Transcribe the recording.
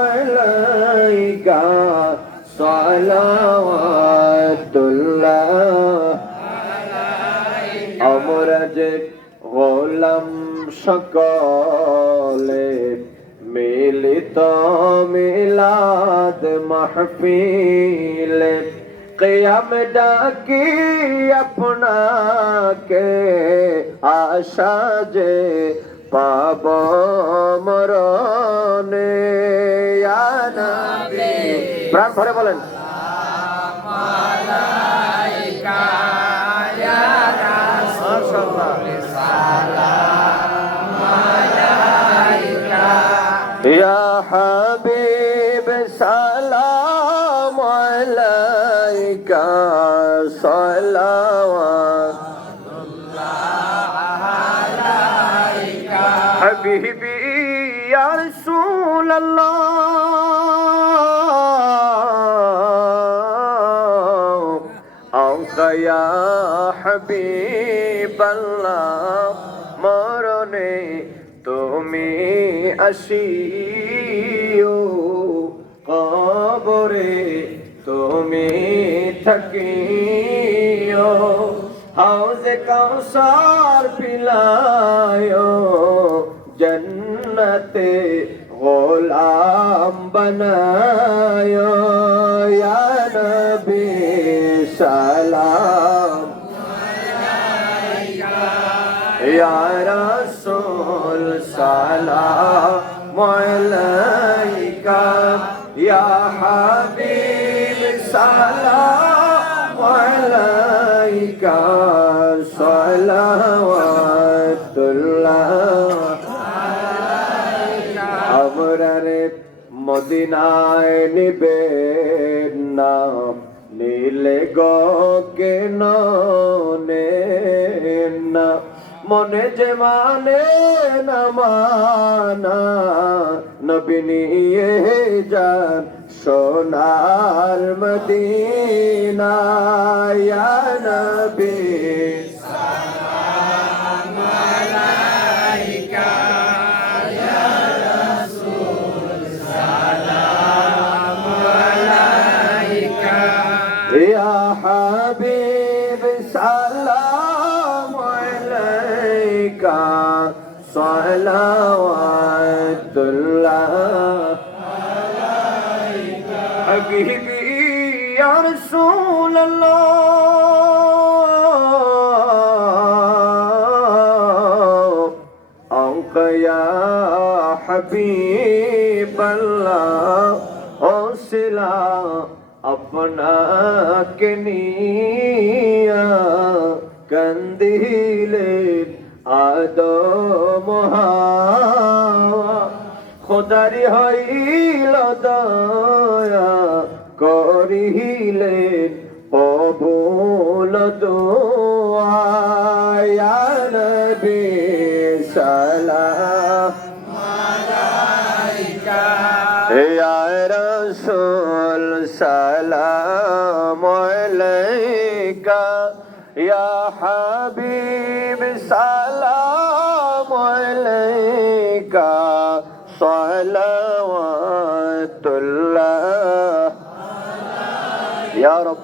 আলাইকা সালাওয়াতুল্লাহ আমরা যে গোলাম সকলে মিলিত মিলাদ মাহফিলে কিয়াম ডাকি আপনাকে আশা যে পাব মরণে ইয়া নবী প্রাণ ভরে বলেন মালাইকা ইয়া রাসূল সালাম মালাইকা ইয়া হাবিব সালাম আলাইকা সালাওয়াতুল্লাহ আলাইকা হাবিবি ইয়া রাসূলুল্লাহ আওকা ইয়া হাবিবাল্লাহ মরণে তুমি আসিও কবরে তুমি থাকিও হাউজে কাউসার পিলায়ো জন্নতে গোলাম বানায়ো ইয়া নবী সালাম ইয়া রাসূল সালাম আলাইকা ইয়া হাবিব সালাম আলাইকা সালাওয়াতুল্লাহ আমরা রে মদিনায় নিবে না নীলে গো কেন না মনে যে মানে না মানা নবী নিয়ে যান সোনার মদিনা ইয়া নবী সালাম আলাইকা ইয়া রাসূল সালাম আলাইকা ইয়া হাবিব সালাম আলাইকা সালাওয়াতুল্লাহ আলাইকা হাবিবি ইয়া রাসূলুল্লাহ আওকা ইয়া হাবিবাল্লাহ ওসিলা আপনাকে নিয়া কন্দিলেন আদম হাওয়া খোদারি হইল দয়া করিলেন কবুল দোয়া ইয়া নবী সালাম আলাইকা ইয়া রাসূল সালাম আলাইকা ইয়া হাবিব সালাম আলাইকা সালাওয়াতুল্লাহ ইয়া রাব